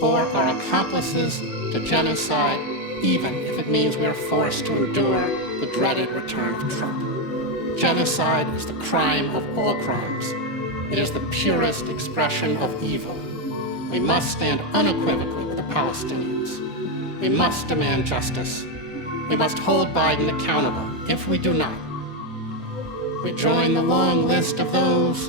or are accomplices to genocide, even if it means we are forced to endure the dreaded return of Trump. Genocide is the crime of all crimes. It is the purest expression of evil. We must stand unequivocally with the Palestinians. We must demand justice. We must hold Biden accountable. If we do not, we join the long list of those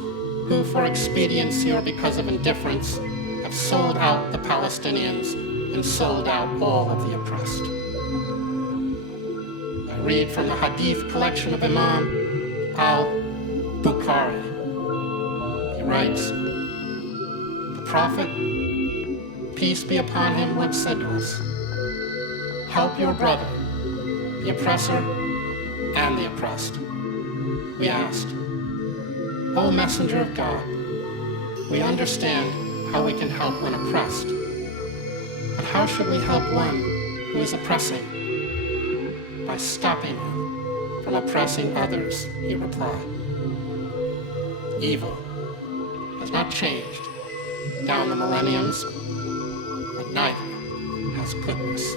who, for expediency or because of indifference, have sold out the Palestinians and sold out all of the oppressed. I read from the Hadith collection of Imam al-Bukhari. He writes, "The Prophet, peace be upon him, once said to us, 'Help your brother, the oppressor and the oppressed.' We asked, 'O Messenger of God, we understand how we can help one oppressed, but how should we help one who is oppressing?' 'By stopping him from oppressing others,' he replied. Evil has not changed down the millenniums, but neither has goodness."